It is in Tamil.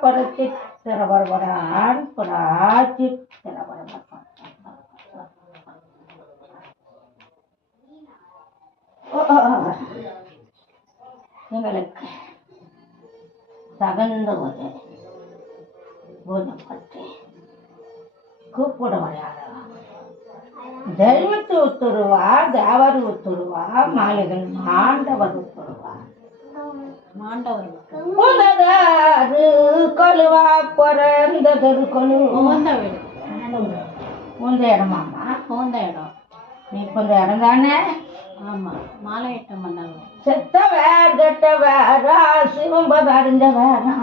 Percik terbar-baran, percik terbar-baran. எங்களுக்கு தகுந்த ஒரு பூஜைப்பட்டு கூப்பிட வரையாட தெய்வத்து ஒத்துருவா, தேவர் ஒத்துருவா, மாலைகள் மாண்டவர் ஒத்துருவா. புனதாறு கொலுவா பிறந்ததொரு கொலு உந்த இடமாம்மா? உந்த இடம். இப்போ இந்த இடம் தானே? ஆமாம், மாலை இட்டம் பண்ணாங்க. செத்த வேர் கெட்ட வேறா சிவம்பது அறிஞ்ச வேறா